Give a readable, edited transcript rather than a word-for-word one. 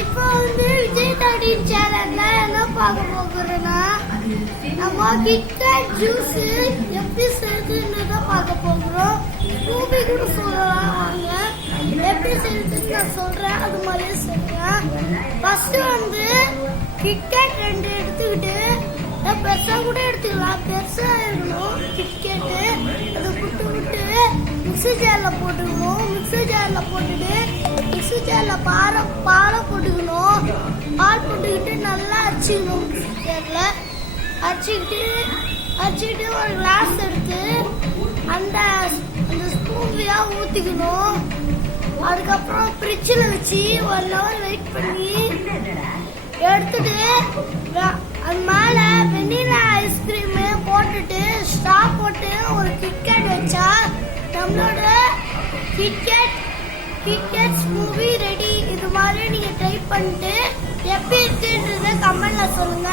இப்போ விஜய் தாடி சேனல்ல என்ன பார்க்க போகிறோம்னா நம்ம கிட்கேட் ஜூஸ் எப்படி செய்யுதுன்னு பார்க்க போகிறோம். மூவி கூட சொல்லலாம் வாங்க. எப்படி செய்யுதுன்னு நான் சொல்றேன், அது மாதிரியே சொல்றேன். ஃபர்ஸ்ட் கிட்கேட் 2 எடுத்துக்கிட்டு பெருசா கூட எடுத்துக்கலாம், பெருசா இருக்கணும் கிட்கேட்டு. அதை விட்டு மிக்ஸி ஜார்ல போட்டுக்கணும். மிக்ஸி ஜார்ல போட்டுட்டு மிக்ஸி ஜார்ல பாலை போட்டுக்கணும். பால் போட்டுக்கிட்டு நல்லா அரைச்சிக்கணும். மிக்ஸி ஜார்ல அரைச்சிக்கிட்டு ஒரு கிளாஸ் எடுத்து அந்த ஸ்பூன்லயா ஊத்திக்கணும். அதுக்கப்புறம் ஃப்ரிட்ஜில் வச்சு 1 hour வெயிட் பண்ணி எடுத்துட்டு அது மேல வெண்ணிலா ஐஸ்கிரீம் போட்டுட்டு ஸ்ட்ரா போட்டு ஒரு கிட்கேட் வச்சா நம்மளோட கிட்கேட் மூவி ரெடி. இது மாதிரி நீங்க ட்ரை பண்ணிட்டு எப்படி இருக்குன்றத கமெண்ட்ல சொல்லுங்க.